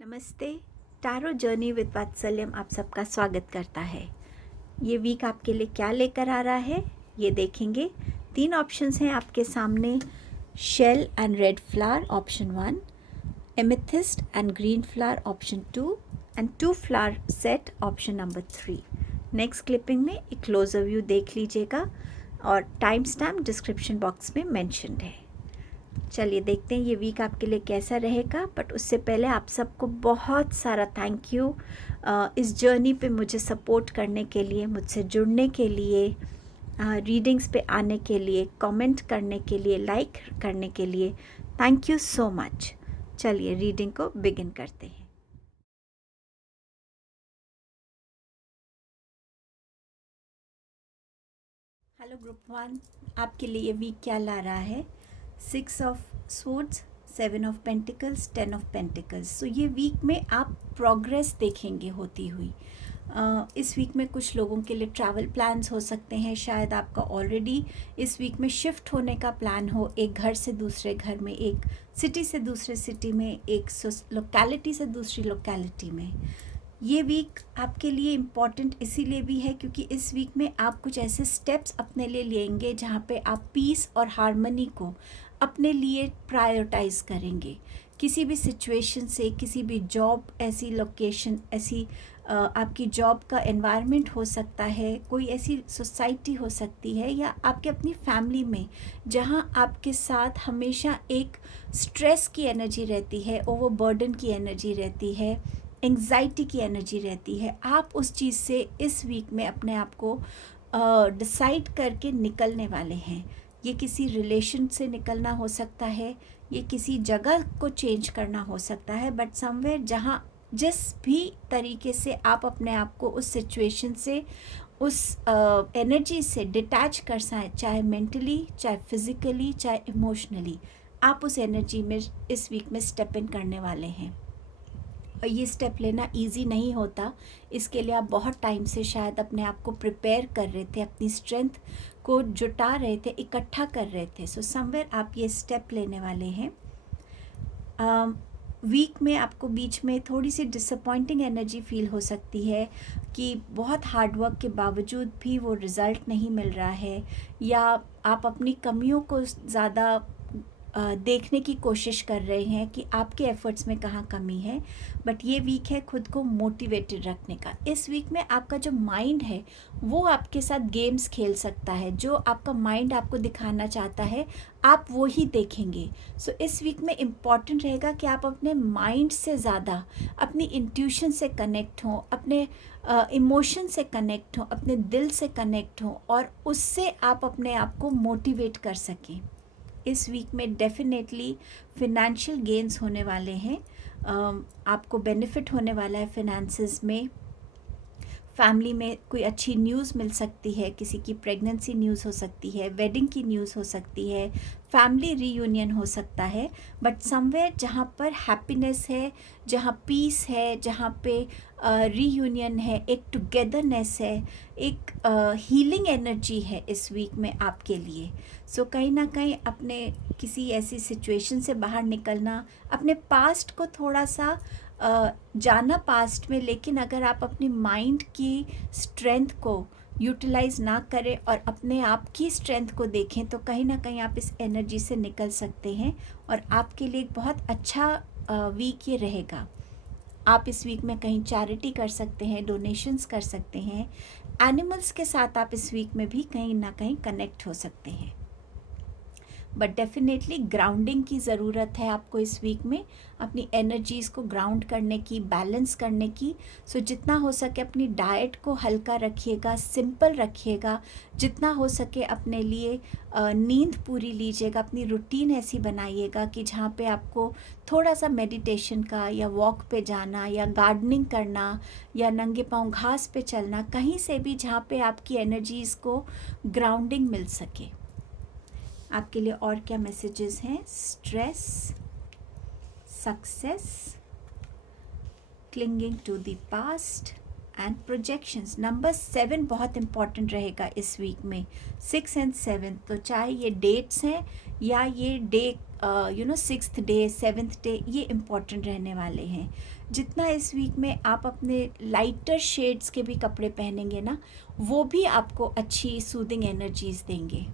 नमस्ते। Tarot journey with वात्सल्यम आप सबका स्वागत करता है। ये वीक आपके लिए क्या लेकर आ रहा है ये देखेंगे। 3 ऑप्शंस हैं आपके सामने, shell and red flower option 1, amethyst and green flower option 2 and 2 flower set option number 3। Next clipping में एक क्लोजर व्यू देख लीजिएगा और टाइम स्टैम्प डिस्क्रिप्शन बॉक्स में मेंशन्ड है। चलिए देखते हैं ये वीक आपके लिए कैसा रहेगा। बट उससे पहले आप सबको बहुत सारा थैंक यू इस जर्नी पे मुझे सपोर्ट करने के लिए, मुझसे जुड़ने के लिए, रीडिंग्स पे आने के लिए, कमेंट करने के लिए, लाइक करने के लिए। Thank you so much. चलिए रीडिंग को बिगिन करते हैं। हेलो ग्रुप 1, आपके लिए ये वीक क्या ला रहा है? 6 of swords, 7 of pentacles, 10 of pentacles. So ये वीक में आप प्रोग्रेस देखेंगे होती हुई। इस वीक में कुछ लोगों के लिए ट्रैवल प्लान्स हो सकते हैं। शायद आपका ऑलरेडी इस वीक में शिफ्ट होने का प्लान हो, एक घर से दूसरे घर में, एक सिटी से दूसरे सिटी में, एक लोकेलिटी से दूसरी लोकेलिटी में। ये वीक आपके लिए इम्पॉर्टेंट इसीलिए भी है क्योंकि इस वीक में आप कुछ ऐसे स्टेप्स अपने लिए लेंगे जहाँ पे आप पीस और हार्मनी को अपने लिए प्रायोरिटाइज करेंगे। किसी भी सिचुएशन से, किसी भी जॉब, ऐसी लोकेशन, ऐसी आपकी जॉब का एनवायरनमेंट हो सकता है, कोई ऐसी सोसाइटी हो सकती है, या आपके अपनी फैमिली में जहाँ आपके साथ हमेशा एक स्ट्रेस की एनर्जी रहती है, ओवरबर्डन की एनर्जी रहती है, एंग्जाइटी की एनर्जी रहती है। आप उस चीज़ से इस वीक में अपने आप को डिसाइड करके निकलने वाले हैं। ये किसी रिलेशन से निकलना हो सकता है, ये किसी जगह को चेंज करना हो सकता है, बट समवेयर जहाँ जिस भी तरीके से आप अपने आप को उस सिचुएशन से, उस एनर्जी से डिटैच कर सकें, चाहे मेंटली, चाहे फिज़िकली, चाहे इमोशनली, आप उस एनर्जी में इस वीक में स्टेप इन करने वाले हैं। और ये स्टेप लेना इजी नहीं होता। इसके लिए आप बहुत टाइम से शायद अपने आप को प्रिपेयर कर रहे थे, अपनी स्ट्रेंथ को जुटा रहे थे, इकट्ठा कर रहे थे। सो समवेयर आप ये स्टेप लेने वाले हैं। वीक में आपको बीच में थोड़ी सी डिसअपॉइंटिंग एनर्जी फील हो सकती है कि बहुत हार्ड वर्क के बावजूद भी वो रिज़ल्ट नहीं मिल रहा है, या आप अपनी कमियों को ज़्यादा देखने की कोशिश कर रहे हैं कि आपके एफ़र्ट्स में कहाँ कमी है। बट ये वीक है खुद को मोटिवेटेड रखने का। इस वीक में आपका जो माइंड है वो आपके साथ गेम्स खेल सकता है। जो आपका माइंड आपको दिखाना चाहता है आप वो ही देखेंगे। सो इस वीक में इम्पॉर्टेंट रहेगा कि आप अपने माइंड से ज़्यादा अपनी इंट्यूशन से कनेक्ट हों, अपने इमोशन से कनेक्ट हों, अपने दिल से कनेक्ट हों, और उससे आप अपने आप को मोटिवेट कर सकें। इस वीक में डेफिनेटली फिनेंशियल गेन्स होने वाले हैं। आपको बेनिफिट होने वाला है फिनेंसेस में। फैमिली में कोई अच्छी न्यूज़ मिल सकती है, किसी की प्रेगनेंसी न्यूज़ हो सकती है, वेडिंग की न्यूज़ हो सकती है, फैमिली रीयूनियन हो सकता है। बट समवेयर जहाँ पर हैप्पीनेस है, जहाँ पीस है, जहाँ पे रीयूनियन है, एक टुगेदरनेस है, एक हीलिंग एनर्जी है इस वीक में आपके लिए। सो कहीं ना कहीं अपने किसी ऐसी सिचुएशन से बाहर निकलना, अपने पास्ट को थोड़ा सा जाना पास्ट में, लेकिन अगर आप अपनी माइंड की स्ट्रेंथ को यूटिलाइज ना करें और अपने आप की स्ट्रेंथ को देखें तो कहीं ना कहीं आप इस एनर्जी से निकल सकते हैं और आपके लिए एक बहुत अच्छा वीक ये रहेगा। आप इस वीक में कहीं चैरिटी कर सकते हैं, डोनेशंस कर सकते हैं, एनिमल्स के साथ आप इस वीक में भी कहीं ना कहीं कनेक्ट हो सकते हैं। बट डेफिनेटली ग्राउंडिंग की ज़रूरत है आपको इस वीक में, अपनी एनर्जीज़ को ग्राउंड करने की, बैलेंस करने की। सो जितना हो सके अपनी डाइट को हल्का रखिएगा, सिंपल रखिएगा। जितना हो सके अपने लिए नींद पूरी लीजिएगा, अपनी रूटीन ऐसी बनाइएगा कि जहाँ पे आपको थोड़ा सा मेडिटेशन का, या वॉक पे जाना, या गार्डनिंग करना, या नंगे पाँव घास पे चलना, कहीं से भी जहाँ पे आपकी एनर्जीज़ को ग्राउंडिंग मिल सके। आपके लिए और क्या मैसेजेस हैं? Stress, success, clinging to the past and projections. Number 7 बहुत इम्पॉर्टेंट रहेगा इस वीक में, 6 एंड 7। तो चाहे ये डेट्स हैं या ये day 6th day 7th day, ये इम्पॉर्टेंट रहने वाले हैं। जितना इस वीक में आप अपने लाइटर शेड्स के भी कपड़े पहनेंगे ना, वो भी आपको अच्छी सूदिंग एनर्जीज देंगे।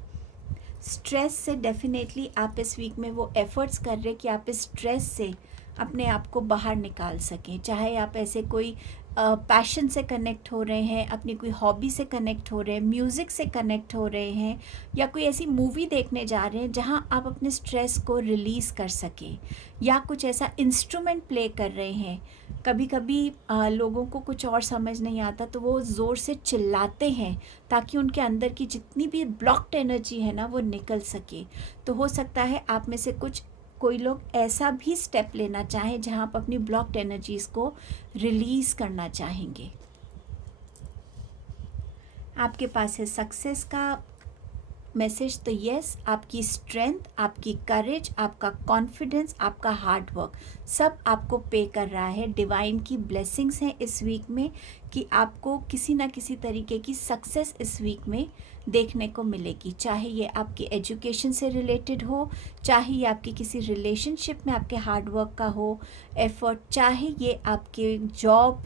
स्ट्रेस से डेफिनेटली आप इस वीक में वो एफ़र्ट्स कर रहे हैं कि आप इस स्ट्रेस से अपने आप को बाहर निकाल सकें। चाहे आप ऐसे कोई पैशन से कनेक्ट हो रहे हैं, अपनी कोई हॉबी से कनेक्ट हो रहे हैं, म्यूज़िक से कनेक्ट हो रहे हैं, या कोई ऐसी मूवी देखने जा रहे हैं जहां आप अपने स्ट्रेस को रिलीज़ कर सकें, या कुछ ऐसा इंस्ट्रूमेंट प्ले कर रहे हैं। कभी कभी लोगों को कुछ और समझ नहीं आता तो वो ज़ोर से चिल्लाते हैं ताकि उनके अंदर की जितनी भी ब्लॉक्ड एनर्जी है ना वो निकल सके। तो हो सकता है आप में से कोई लोग ऐसा भी स्टेप लेना चाहें जहां आप अपनी ब्लॉक्ड एनर्जीज़ को रिलीज़ करना चाहेंगे। आपके पास है सक्सेस का मैसेज। तो यस, आपकी स्ट्रेंथ, आपकी करेज, आपका कॉन्फिडेंस, आपका हार्ड वर्क सब आपको पे कर रहा है। डिवाइन की ब्लेसिंग्स हैं इस वीक में कि आपको किसी ना किसी तरीके की सक्सेस इस वीक में देखने को मिलेगी। चाहे ये आपकी एजुकेशन से रिलेटेड हो, चाहे ये आपकी किसी रिलेशनशिप में आपके हार्ड वर्क का हो एफर्ट, चाहे ये आपके जॉब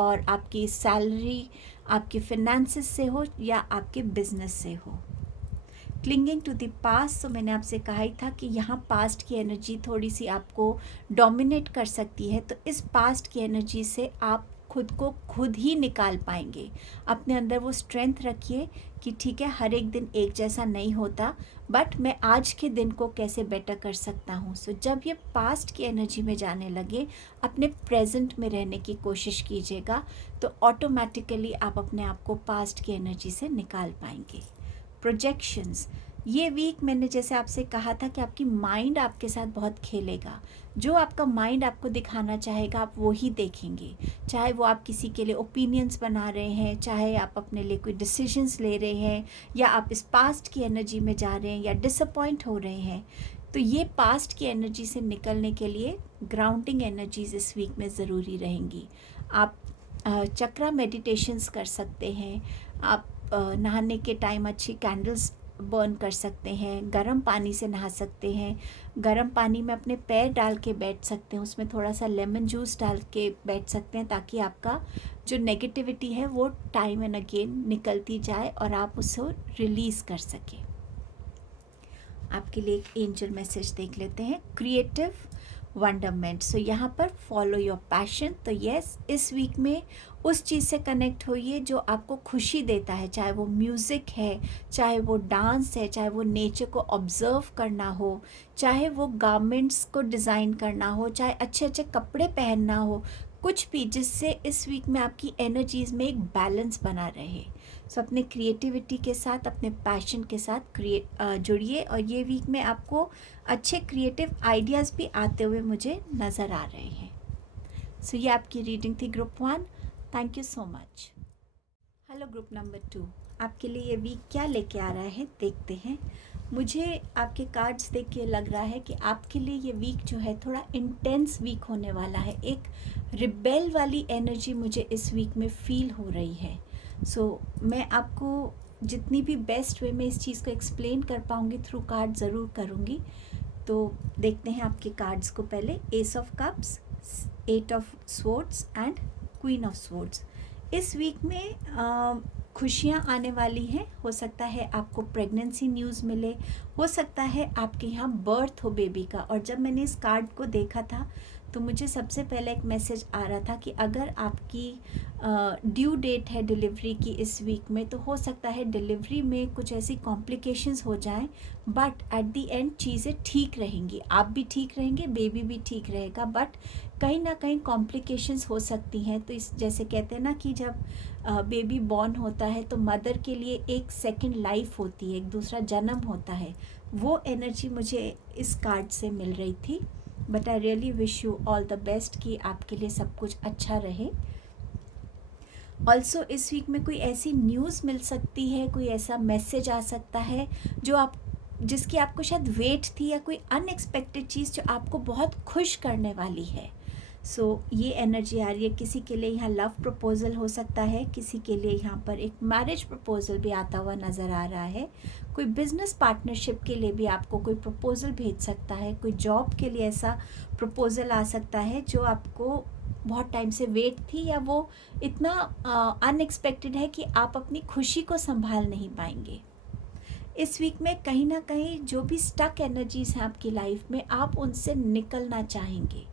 और आपकी सैलरी, आपके फिनेंसेस से हो, या आपके बिजनेस से हो। क्लिंगिंग टू द पास्ट, तो मैंने आपसे कहा ही था कि यहाँ पास्ट की एनर्जी थोड़ी सी आपको डोमिनेट कर सकती है। तो इस पास्ट की एनर्जी से आप खुद को खुद ही निकाल पाएंगे। अपने अंदर वो स्ट्रेंथ रखिए कि ठीक है, हर एक दिन एक जैसा नहीं होता, बट मैं आज के दिन को कैसे बेटर कर सकता हूँ। सो जब ये पास्ट की एनर्जी में जाने लगे, अपने प्रेजेंट में रहने की कोशिश कीजिएगा, तो ऑटोमेटिकली आप अपने आप को पास्ट की एनर्जी से निकाल पाएंगे। प्रोजेक्शंस, ये वीक मैंने जैसे आपसे कहा था कि आपकी माइंड आपके साथ बहुत खेलेगा। जो आपका माइंड आपको दिखाना चाहेगा आप वो ही देखेंगे। चाहे वो आप किसी के लिए ओपिनियंस बना रहे हैं, चाहे आप अपने लिए कोई डिसीजंस ले रहे हैं, या आप इस पास्ट की एनर्जी में जा रहे हैं, या डिसअपॉइंट हो रहे हैं, तो ये पास्ट की एनर्जी से निकलने के लिए ग्राउंडिंग एनर्जीज इस वीक में ज़रूरी रहेंगी। आप चक्रा मेडिटेशंस कर सकते हैं। आप नहाने के टाइम अच्छी कैंडल्स बर्न कर सकते हैं, गर्म पानी से नहा सकते हैं, गर्म पानी में अपने पैर डाल के बैठ सकते हैं, उसमें थोड़ा सा लेमन जूस डाल के बैठ सकते हैं, ताकि आपका जो नेगेटिविटी है वो टाइम एंड अगेन निकलती जाए और आप उसको रिलीज़ कर सकें। आपके लिए एक एंजल मैसेज देख लेते हैं, क्रिएटिव वंडरमेंट। सो यहाँ पर फॉलो योर पैशन। तो यस, इस वीक में उस चीज़ से कनेक्ट होइए जो आपको खुशी देता है, चाहे वो म्यूज़िक है, चाहे वो डांस है, चाहे वो नेचर को ऑब्ज़र्व करना हो, चाहे वो गारमेंट्स को डिज़ाइन करना हो, चाहे अच्छे अच्छे कपड़े पहनना हो, कुछ भी जिससे इस वीक में आपकी एनर्जीज़ में एक बैलेंस बना रहे। सो अपने क्रिएटिविटी के साथ, अपने पैशन के साथ जुड़िए, और ये वीक में आपको अच्छे क्रिएटिव आइडियाज़ भी आते हुए मुझे नज़र आ रहे हैं। सो ये आपकी रीडिंग थी group 1। Thank you so much. Hello group number 2, आपके लिए ये वीक क्या लेके आ रहा है देखते हैं। मुझे आपके कार्ड्स देख के लग रहा है कि आपके लिए ये वीक जो है थोड़ा इंटेंस वीक होने वाला है। एक रिबेल वाली एनर्जी मुझे इस वीक में फील हो रही है। सो मैं आपको जितनी भी बेस्ट वे में इस चीज़ को एक्सप्लेन कर पाऊँगी थ्रू कार्ड ज़रूर करूँगी। तो देखते हैं आपके कार्ड्स को। पहले S of cups, 8 of swords and queen of swords. इस वीक में खुशियाँ आने वाली हैं। हो सकता है आपको प्रेगनेंसी न्यूज़ मिले, हो सकता है आपके यहाँ बर्थ हो बेबी का। और जब मैंने इस कार्ड को देखा था तो मुझे सबसे पहले एक मैसेज आ रहा था कि अगर आपकी ड्यू डेट है डिलीवरी की इस वीक में, तो हो सकता है डिलीवरी में कुछ ऐसी कॉम्प्लिकेशंस हो जाएं, बट एट द एंड चीज़ें ठीक रहेंगी, आप भी ठीक रहेंगे, बेबी भी ठीक रहेगा, बट कहीं ना कहीं कॉम्प्लिकेशंस हो सकती हैं। तो इस जैसे कहते हैं ना कि जब बेबी बॉर्न होता है तो मदर के लिए एक सेकंड लाइफ होती है, एक दूसरा जन्म होता है। वो एनर्जी मुझे इस कार्ड से मिल रही थी। But I really wish you all the best कि आपके लिए सब कुछ अच्छा रहे। ऑल्सो इस वीक में कोई ऐसी न्यूज़ मिल सकती है, कोई ऐसा मैसेज आ सकता है जिसकी आपको शायद वेट थी, या कोई अनएक्सपेक्टेड चीज़ जो आपको बहुत खुश करने वाली है। सो ये एनर्जी आ रही है। किसी के लिए यहाँ लव प्रपोजल हो सकता है, किसी के लिए यहाँ पर एक मैरिज प्रपोजल भी आता हुआ नज़र आ रहा है। कोई बिजनेस पार्टनरशिप के लिए भी आपको कोई प्रपोजल भेज सकता है। कोई जॉब के लिए ऐसा प्रपोजल आ सकता है जो आपको बहुत टाइम से वेट थी, या वो इतना अनएक्सपेक्टेड है कि आप अपनी खुशी को संभाल नहीं पाएंगे। इस वीक में कहीं ना कहीं जो भी स्टक एनर्जीज हैं आपकी लाइफ में, आप उनसे निकलना चाहेंगे।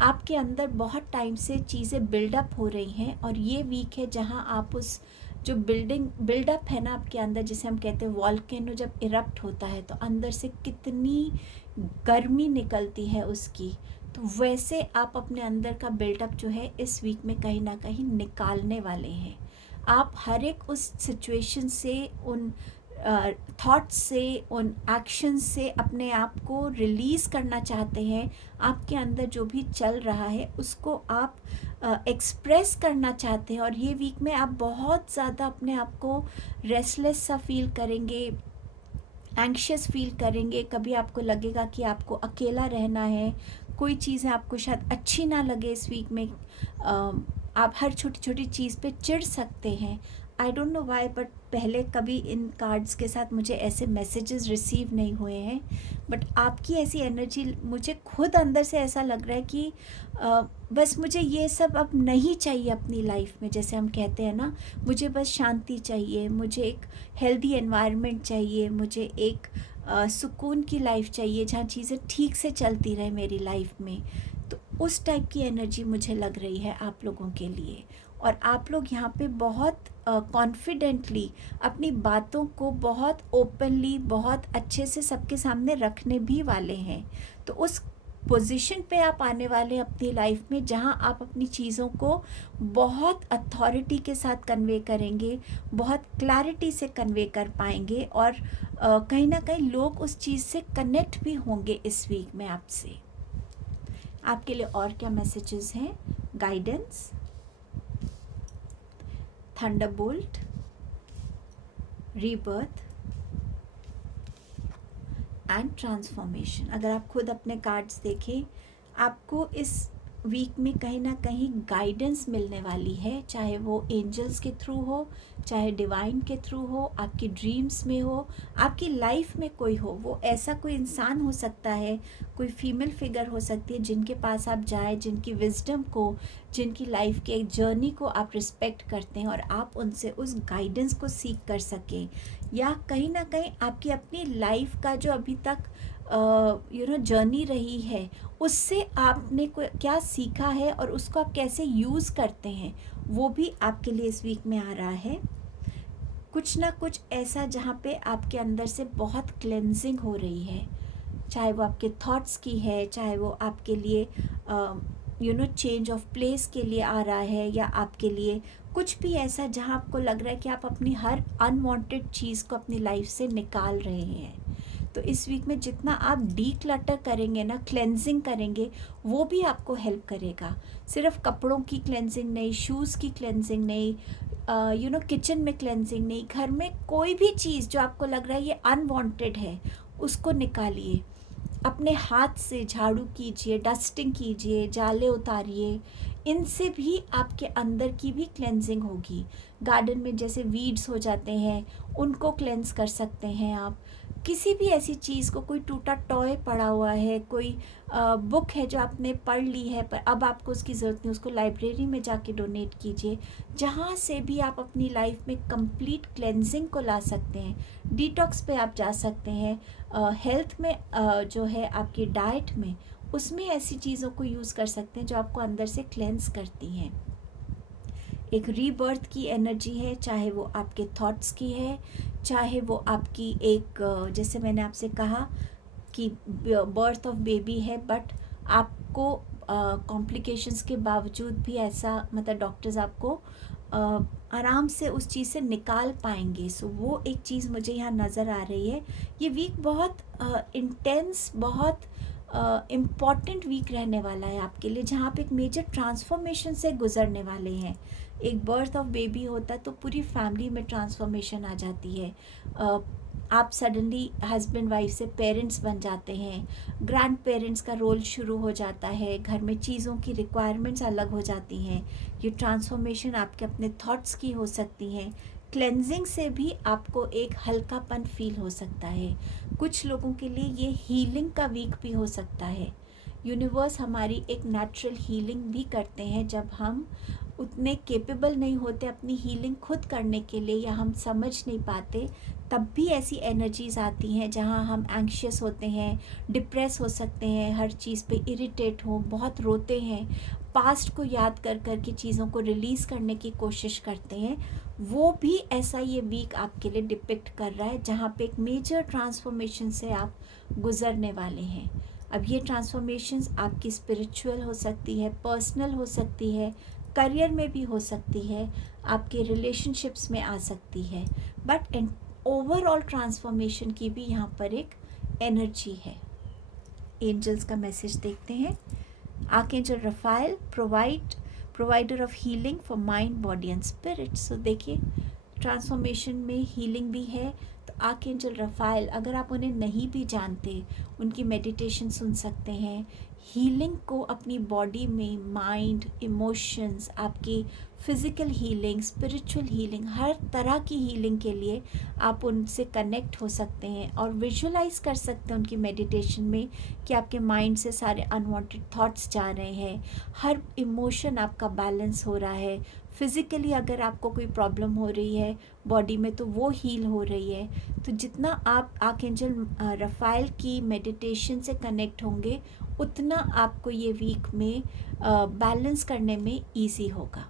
आपके अंदर बहुत टाइम से चीज़ें बिल्डअप हो रही हैं, और ये वीक है जहां आप उस जो बिल्डअप है ना आपके अंदर, जिसे हम कहते हैं वॉल्केनो जब इरप्ट होता है तो अंदर से कितनी गर्मी निकलती है उसकी, तो वैसे आप अपने अंदर का बिल्डअप जो है इस वीक में कहीं ना कहीं निकालने वाले हैं। आप हर एक उस सिचुएशन से, उन थॉट्स से, उन एक्शंस से अपने आप को रिलीज़ करना चाहते हैं। आपके अंदर जो भी चल रहा है उसको आप एक्सप्रेस करना चाहते हैं, और ये वीक में आप बहुत ज़्यादा अपने आप को रेस्टलेस सा फील करेंगे, एंग्शियस फील करेंगे। कभी आपको लगेगा कि आपको अकेला रहना है, कोई चीज़ें आपको शायद अच्छी ना लगे इस वीक में। आप हर छोटी छोटी चीज़ पे चिढ़ सकते हैं। I don't know why, but पहले कभी इन कार्ड्स के साथ मुझे ऐसे मैसेजेस रिसीव नहीं हुए हैं, बट आपकी ऐसी एनर्जी मुझे खुद अंदर से ऐसा लग रहा है कि बस मुझे ये सब अब नहीं चाहिए अपनी लाइफ में। जैसे हम कहते हैं ना, मुझे बस शांति चाहिए, मुझे एक हेल्दी एनवायरनमेंट चाहिए, मुझे एक सुकून की लाइफ चाहिए जहाँ चीज़ें ठीक से चलती रहे मेरी लाइफ में। तो उस टाइप की एनर्जी मुझे लग रही है आप लोगों के लिए, और आप लोग यहाँ पे बहुत कॉन्फिडेंटली अपनी बातों को बहुत ओपनली, बहुत अच्छे से सबके सामने रखने भी वाले हैं। तो उस पोजीशन पे आप आने वाले हैं अपनी लाइफ में जहाँ आप अपनी चीज़ों को बहुत अथॉरिटी के साथ कन्वे करेंगे, बहुत क्लैरिटी से कन्वे कर पाएंगे, और कहीं ना कहीं लोग उस चीज़ से कनेक्ट भी होंगे इस वीक में आपसे। आपके लिए और क्या मैसेजेस हैं? Guidance, Thunderbolt, rebirth and transformation. अगर आप खुद अपने कार्ड्स देखें, आपको इस वीक में कहीं ना कहीं गाइडेंस मिलने वाली है, चाहे वो एंजल्स के थ्रू हो, चाहे डिवाइन के थ्रू हो, आपकी ड्रीम्स में हो, आपकी लाइफ में कोई हो। वो ऐसा कोई इंसान हो सकता है, कोई फीमेल फिगर हो सकती है जिनके पास आप जाए, जिनकी विजडम को, जिनकी लाइफ के एक जर्नी को आप रिस्पेक्ट करते हैं, और आप उनसे उस गाइडेंस को सीख कर सकें। या कहीं ना कहीं आपकी अपनी लाइफ का जो अभी तक जर्नी रही है, उससे आपने क्या सीखा है और उसको आप कैसे यूज़ करते हैं, वो भी आपके लिए इस वीक में आ रहा है। कुछ ना कुछ ऐसा जहाँ पे आपके अंदर से बहुत क्लेंजिंग हो रही है, चाहे वो आपके थॉट्स की है, चाहे वो आपके लिए चेंज ऑफ प्लेस के लिए आ रहा है, या आपके लिए कुछ भी ऐसा जहाँ आपको लग रहा है कि आप अपनी हर अनवांटेड चीज़ को अपनी लाइफ से निकाल रहे हैं। तो इस वीक में जितना आप डीक्लटर करेंगे ना, क्लेंजिंग करेंगे, वो भी आपको हेल्प करेगा। सिर्फ कपड़ों की क्लेंजिंग नहीं, शूज़ की क्लेंजिंग नहीं, किचन में क्लेंजिंग नहीं, घर में कोई भी चीज़ जो आपको लग रहा है ये अनवांटेड है, उसको निकालिए। अपने हाथ से झाड़ू कीजिए, डस्टिंग कीजिए, जाले उतारिए, इनसे भी आपके अंदर की भी क्लेंजिंग होगी। गार्डन में जैसे वीड्स हो जाते हैं, उनको क्लेंस कर सकते हैं आप। किसी भी ऐसी चीज़ को, कोई टूटा टॉय पड़ा हुआ है, कोई बुक है जो आपने पढ़ ली है पर अब आपको उसकी ज़रूरत नहीं, उसको लाइब्रेरी में जाके डोनेट कीजिए। जहाँ से भी आप अपनी लाइफ में कंप्लीट क्लेंजिंग को ला सकते हैं। डिटॉक्स पे आप जा सकते हैं। हेल्थ में जो है आपकी डाइट में, उसमें ऐसी चीज़ों को यूज़ कर सकते हैं जो आपको अंदर से क्लेंस करती हैं। एक रीबर्थ की एनर्जी है, चाहे वो आपके थॉट्स की है, चाहे वो आपकी एक जैसे मैंने आपसे कहा कि बर्थ ऑफ बेबी है, बट आपको कॉम्प्लिकेशंस के बावजूद भी ऐसा, मतलब डॉक्टर्स आपको आराम से उस चीज़ से निकाल पाएंगे। सो वो एक चीज़ मुझे यहाँ नज़र आ रही है। ये वीक बहुत इंटेंस, बहुत इम्पॉर्टेंट वीक रहने वाला है आपके लिए, जहाँ पे एक मेजर ट्रांसफॉर्मेशन से गुजरने वाले हैं। एक बर्थ ऑफ बेबी होता है तो पूरी फैमिली में ट्रांसफॉर्मेशन आ जाती है। आप सडनली हस्बैंड वाइफ से पेरेंट्स बन जाते हैं, ग्रैंड पेरेंट्स का रोल शुरू हो जाता है, घर में चीज़ों की रिक्वायरमेंट्स अलग हो जाती हैं। ये ट्रांसफॉर्मेशन आपके अपने थॉट्स की हो सकती हैं। क्लेंजिंग से भी आपको एक हल्कापन फील हो सकता है। कुछ लोगों के लिए ये हीलिंग का वीक भी हो सकता है। यूनिवर्स हमारी एक नेचुरल हीलिंग भी करते हैं जब हम उतने केपेबल नहीं होते अपनी हीलिंग खुद करने के लिए, या हम समझ नहीं पाते, तब भी ऐसी एनर्जीज आती हैं जहां हम एंग्शियस होते हैं, डिप्रेस हो सकते हैं, हर चीज़ पे इरिटेट हो, बहुत रोते हैं, पास्ट को याद कर कर के चीज़ों को रिलीज़ करने की कोशिश करते हैं। वो भी ऐसा ये वीक आपके लिए डिपिक्ट कर रहा है जहाँ पे एक मेजर ट्रांसफॉर्मेशन से आप गुजरने वाले हैं। अब ये ट्रांसफॉर्मेशंस आपकी स्पिरिचुअल हो सकती है, पर्सनल हो सकती है, करियर में भी हो सकती है, आपके रिलेशनशिप्स में आ सकती है, बट ओवरऑल ट्रांसफॉर्मेशन की भी यहाँ पर एक एनर्जी है। एंजल्स का मैसेज देखते हैं। Archangel Raphael, provider of healing for mind, body and spirit. So देखिए, ट्रांसफॉर्मेशन में हीलिंग भी है, तो आर्कएंजल रफाएल, अगर आप उन्हें नहीं भी जानते, उनकी मेडिटेशन सुन सकते हैं। हीलिंग को अपनी बॉडी में, माइंड, इमोशंस, आपकी फिज़िकल हीलिंग, स्पिरिचुअल हीलिंग, हर तरह की हीलिंग के लिए आप उनसे कनेक्ट हो सकते हैं और विजुअलाइज कर सकते हैं उनकी मेडिटेशन में कि आपके माइंड से सारे अनवांटेड थॉट्स जा रहे हैं, हर इमोशन आपका बैलेंस हो रहा है। फिज़िकली अगर आपको कोई प्रॉब्लम हो रही है बॉडी में, तो वो हील हो रही है। तो जितना आप आर्कएंजल रफाएल की मेडिटेशन से कनेक्ट होंगे, उतना आपको ये वीक में बैलेंस करने में ईजी होगा।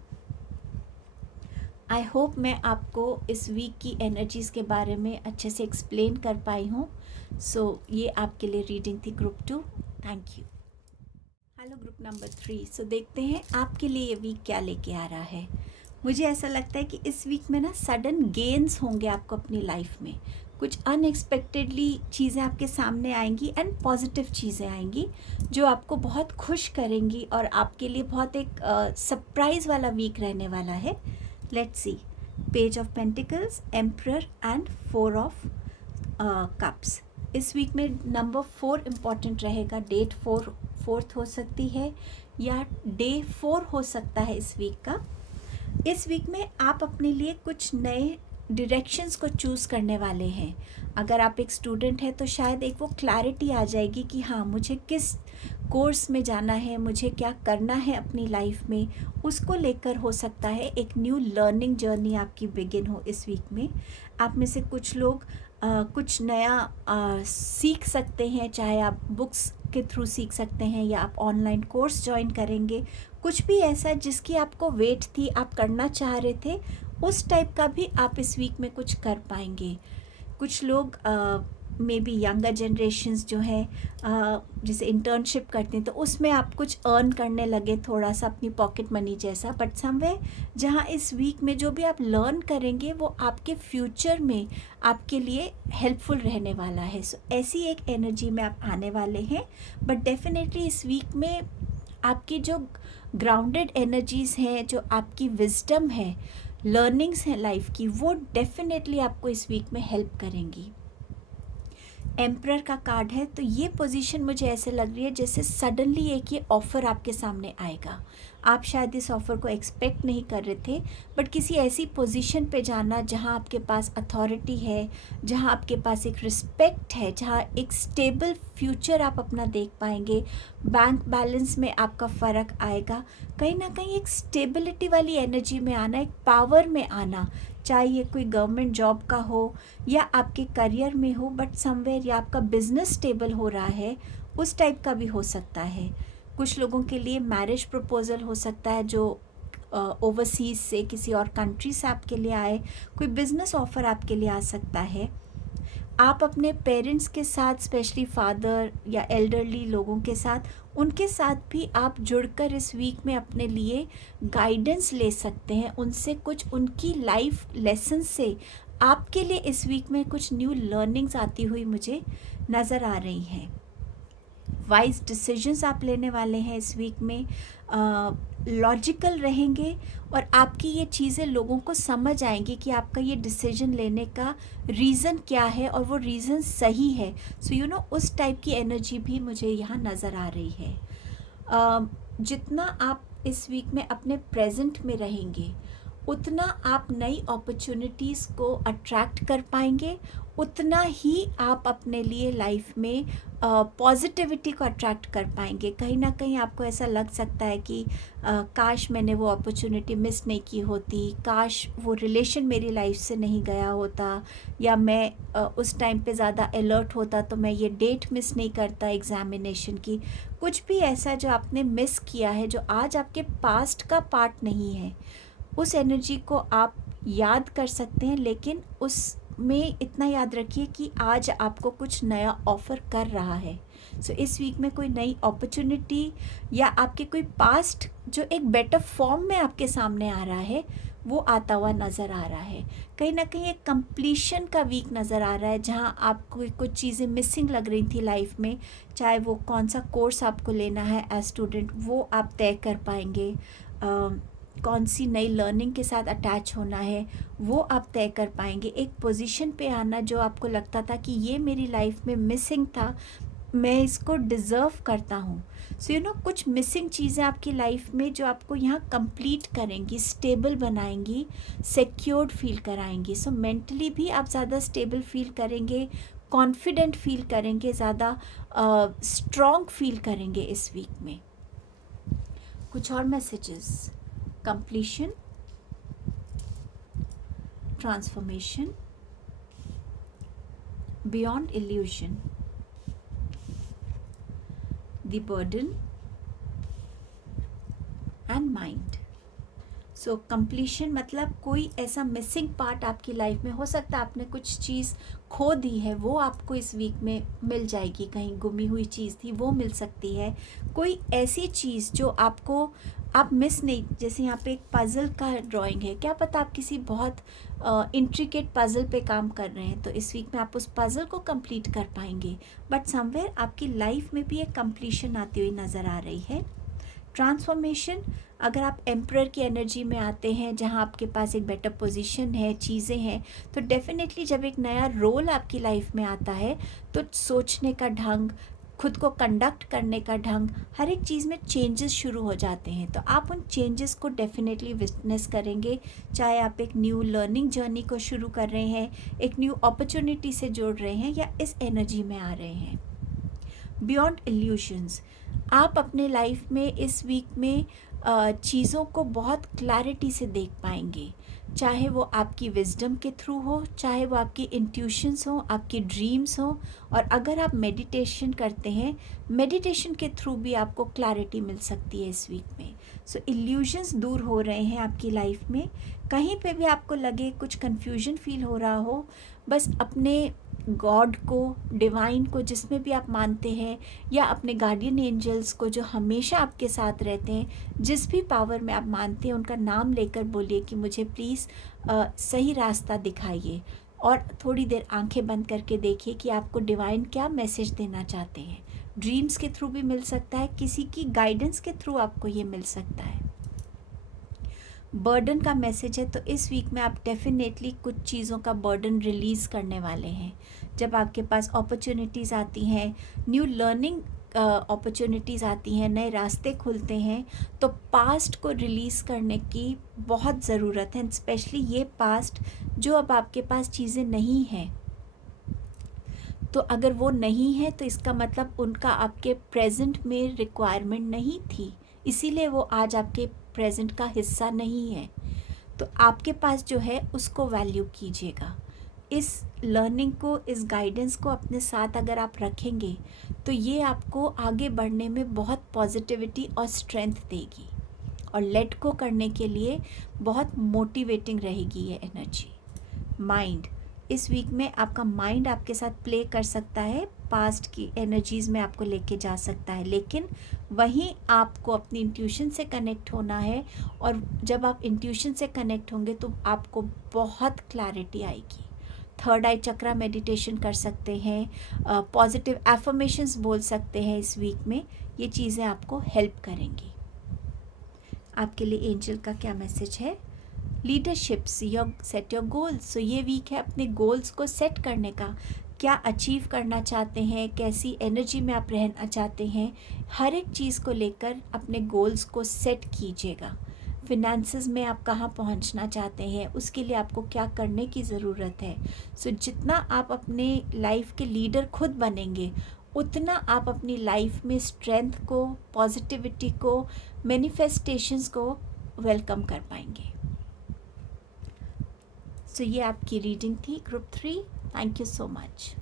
आई होप मैं आपको इस वीक की एनर्जीज़ के बारे में अच्छे से एक्सप्लेन कर पाई हूँ। सो ये आपके लिए रीडिंग थी group 2। Thank you. Hello group number 3। सो देखते हैं आपके लिए ये वीक क्या लेके आ रहा है। मुझे ऐसा लगता है कि इस वीक में ना सडन गेन्स होंगे आपको अपनी लाइफ में। कुछ अनएक्सपेक्टेडली चीज़ें आपके सामने आएंगी एंड पॉजिटिव चीज़ें आएंगी जो आपको बहुत खुश करेंगी और आपके लिए बहुत एक सरप्राइज़ वाला वीक रहने वाला है। Let's see. Page of pentacles, emperor and 4 of cups. इस वीक में नंबर 4 इम्पॉर्टेंट रहेगा। डेट 4th हो सकती है या डे 4 हो सकता है इस वीक का। इस वीक में आप अपने लिए कुछ नए डायरेक्शंस को चूज़ करने वाले हैं। अगर आप एक स्टूडेंट हैं तो शायद एक वो क्लैरिटी आ जाएगी कि हाँ, मुझे किस कोर्स में जाना है, मुझे क्या करना है अपनी लाइफ में, उसको लेकर हो सकता है एक न्यू लर्निंग जर्नी आपकी बिगिन हो इस वीक में। आप में से कुछ लोग कुछ नया सीख सकते हैं, चाहे आप बुक्स के थ्रू सीख सकते हैं या आप ऑनलाइन कोर्स ज्वाइन करेंगे। कुछ भी ऐसा जिसकी आपको वेट थी, आप करना चाह रहे थे, उस टाइप का भी आप इस वीक में कुछ कर पाएंगे। कुछ लोग मे बी यंगर जनरेशन्स जो है जैसे इंटर्नशिप करते हैं, तो उसमें आप कुछ अर्न करने लगे थोड़ा सा अपनी पॉकेट मनी जैसा, बट समवेयर जहाँ इस वीक में जो भी आप लर्न करेंगे वो आपके फ्यूचर में आपके लिए हेल्पफुल रहने वाला है। सो ऐसी एक एनर्जी में आप आने वाले हैं। बट डेफिनेटली इस वीक में आपकी जो ग्राउंडेड एनर्जीज़ हैं, जो आपकी विजडम है, लर्निंग्स हैं लाइफ की, वो डेफिनेटली आपको इस वीक में हेल्प करेंगी। एम्परर का कार्ड है, तो ये पोजीशन मुझे ऐसे लग रही है जैसे सडनली एक ये ऑफ़र आपके सामने आएगा। आप शायद इस ऑफ़र को एक्सपेक्ट नहीं कर रहे थे, बट किसी ऐसी पोजीशन पे जाना जहाँ आपके पास अथॉरिटी है, जहाँ आपके पास एक रिस्पेक्ट है, जहाँ एक स्टेबल फ्यूचर आप अपना देख पाएंगे, बैंक बैलेंस में आपका फ़र्क आएगा, कहीं ना कहीं एक स्टेबिलिटी वाली एनर्जी में आना, एक पावर में आना, चाहे ये कोई गवर्नमेंट जॉब का हो या आपके करियर में हो, बट समवेयर या आपका बिजनेस स्टेबल हो रहा है, उस टाइप का भी हो सकता है। कुछ लोगों के लिए मैरिज प्रपोजल हो सकता है जो ओवरसीज़ से, किसी और कंट्री से आपके लिए आए, कोई बिजनेस ऑफर आपके लिए आ सकता है। आप अपने पेरेंट्स के साथ, स्पेशली फादर या एल्डरली लोगों के साथ, उनके साथ भी आप जुड़कर इस वीक में अपने लिए गाइडेंस ले सकते हैं, उनसे कुछ उनकी लाइफ लेसन से आपके लिए इस वीक में कुछ न्यू लर्निंग्स आती हुई मुझे नज़र आ रही हैं। वाइज डिसीजंस आप लेने वाले हैं इस वीक में, लॉजिकल रहेंगे और आपकी ये चीज़ें लोगों को समझ आएंगी कि आपका ये डिसीजन लेने का रीज़न क्या है और वो रीज़न सही है. सो यू नो उस टाइप की एनर्जी भी मुझे यहाँ नज़र आ रही है. जितना आप इस वीक में अपने प्रेजेंट में रहेंगे उतना आप नई अपॉर्चुनिटीज़ को अट्रैक्ट कर पाएंगे, उतना ही आप अपने लिए लाइफ में पॉजिटिविटी को अट्रैक्ट कर पाएंगे. कहीं ना कहीं आपको ऐसा लग सकता है कि काश मैंने वो अपॉर्चुनिटी मिस नहीं की होती, काश वो रिलेशन मेरी लाइफ से नहीं गया होता, या मैं उस टाइम पे ज़्यादा अलर्ट होता तो मैं ये डेट मिस नहीं करता एग्ज़ामिनेशन की. कुछ भी ऐसा जो आपने मिस किया है, जो आज आपके पास्ट का पार्ट नहीं है, उस एनर्जी को आप याद कर सकते हैं, लेकिन उसमें इतना याद रखिए कि आज आपको कुछ नया ऑफ़र कर रहा है. सो इस वीक में कोई नई अपॉर्चुनिटी या आपके कोई पास्ट जो एक बेटर फॉर्म में आपके सामने आ रहा है, वो आता हुआ नज़र आ रहा है. कहीं ना कहीं एक कंप्लीशन का वीक नज़र आ रहा है, जहाँ आपको कुछ चीज़ें मिसिंग लग रही थी लाइफ में, चाहे वो कौन सा कोर्स आपको लेना है एज स्टूडेंट, वो आप तय कर पाएंगे. कौन सी नई लर्निंग के साथ अटैच होना है, वो आप तय कर पाएंगे. एक पोजीशन पे आना जो आपको लगता था कि ये मेरी लाइफ में मिसिंग था, मैं इसको डिज़र्व करता हूँ. सो यू नो कुछ मिसिंग चीज़ें आपकी लाइफ में जो आपको यहाँ कंप्लीट करेंगी, स्टेबल बनाएंगी, सिक्योर्ड फील कराएंगी. सो मेंटली भी आप ज़्यादा स्टेबल फील करेंगे, कॉन्फिडेंट फील करेंगे, ज़्यादा स्ट्रॉन्ग फील करेंगे इस वीक में. कुछ और messages: completion, transformation, beyond illusion, the burden and mind. So completion मतलब कोई ऐसा मिसिंग पार्ट आपकी लाइफ में हो सकता है, आपने कुछ चीज़ खो दी है, वो आपको इस वीक में मिल जाएगी. कहीं गुमी हुई चीज़ थी, वो मिल सकती है. कोई ऐसी चीज़ जो आपको आप मिस नहीं, जैसे यहाँ पे एक पज़ल का ड्राइंग है, क्या पता आप किसी बहुत इंट्रिकेट पज़ल पे काम कर रहे हैं, तो इस वीक में आप उस पज़ल को कंप्लीट कर पाएंगे. बट समवेयर आपकी लाइफ में भी एक कंप्लीशन आती हुई नज़र आ रही है. ट्रांसफॉर्मेशन, अगर आप एम्परर की एनर्जी में आते हैं, जहां आपके पास एक बेटर पोजीशन है, चीज़ें हैं, तो डेफिनेटली जब एक नया रोल आपकी लाइफ में आता है तो सोचने का ढंग, खुद को कंडक्ट करने का ढंग, हर एक चीज़ में चेंजेस शुरू हो जाते हैं. तो आप उन चेंजेस को डेफिनेटली विटनेस करेंगे, चाहे आप एक न्यू लर्निंग जर्नी को शुरू कर रहे हैं, एक न्यू अपॉर्चुनिटी से जोड़ रहे हैं, या इस एनर्जी में आ रहे हैं. बियॉन्ड इल्यूशंस, आप अपने लाइफ में इस वीक में चीज़ों को बहुत क्लैरिटी से देख पाएंगे, चाहे वो आपकी विजडम के थ्रू हो, चाहे वो आपकी इंट्यूशंस हो, आपकी ड्रीम्स हो, और अगर आप मेडिटेशन करते हैं, मेडिटेशन के थ्रू भी आपको क्लैरिटी मिल सकती है इस वीक में. सो इल्यूशंस दूर हो रहे हैं आपकी लाइफ में. कहीं पे भी आपको लगे कुछ कन्फ्यूजन फील हो रहा हो, बस अपने गॉड को, डिवाइन को, जिसमें भी आप मानते हैं, या अपने गार्डियन एंजल्स को जो हमेशा आपके साथ रहते हैं, जिस भी पावर में आप मानते हैं, उनका नाम लेकर बोलिए कि मुझे प्लीज़ सही रास्ता दिखाइए. और थोड़ी देर आंखें बंद करके देखिए कि आपको डिवाइन क्या मैसेज देना चाहते हैं. ड्रीम्स के थ्रू भी मिल सकता है, किसी की गाइडेंस के थ्रू आपको ये मिल सकता है. बर्डन का मैसेज है, तो इस वीक में आप डेफिनेटली कुछ चीज़ों का बर्डन रिलीज़ करने वाले हैं. जब आपके पास अपॉर्चुनिटीज़ आती हैं, न्यू लर्निंग अपॉर्चुनिटीज़ आती हैं, नए रास्ते खुलते हैं, तो पास्ट को रिलीज़ करने की बहुत ज़रूरत है. स्पेशली ये पास्ट जो अब आपके पास चीज़ें नहीं हैं, तो अगर वो नहीं है तो इसका मतलब उनका आपके प्रेजेंट में रिक्वायरमेंट नहीं थी, इसीलिए वो आज आपके प्रेजेंट का हिस्सा नहीं है. तो आपके पास जो है उसको वैल्यू कीजिएगा. इस लर्निंग को, इस गाइडेंस को अपने साथ अगर आप रखेंगे, तो ये आपको आगे बढ़ने में बहुत पॉजिटिविटी और स्ट्रेंथ देगी, और लेट गो करने के लिए बहुत मोटिवेटिंग रहेगी ये एनर्जी. माइंड, इस वीक में आपका माइंड आपके साथ प्ले कर सकता है, पास्ट की एनर्जीज़ में आपको लेके जा सकता है, लेकिन वहीं आपको अपनी इंट्यूशन से कनेक्ट होना है. और जब आप इंट्यूशन से कनेक्ट होंगे तो आपको बहुत क्लैरिटी आएगी. थर्ड आई चक्रा मेडिटेशन कर सकते हैं, पॉजिटिव एफर्मेशंस बोल सकते हैं इस वीक में। ये चीज़ें आपको हेल्प करेंगी। आपके लिए एंजल का क्या मैसेज है? Leaderships, your set your goals. So ये वीक है अपने गोल्स को सेट करने का। क्या अचीव करना चाहते हैं, कैसी एनर्जी में आप रहना चाहते हैं, हर एक चीज़ को लेकर अपने गोल्स को सेट कीजिएगा। फिनेंसेस में आप कहाँ पहुँचना चाहते हैं, उसके लिए आपको क्या करने की ज़रूरत है। सो जितना आप अपने लाइफ के लीडर खुद बनेंगे, उतना आप अपनी लाइफ में स्ट्रेंथ को, पॉजिटिविटी को, मैनिफेस्टेशंस को वेलकम कर पाएंगे। सो ये आपकी रीडिंग थी group 3। Thank you so much.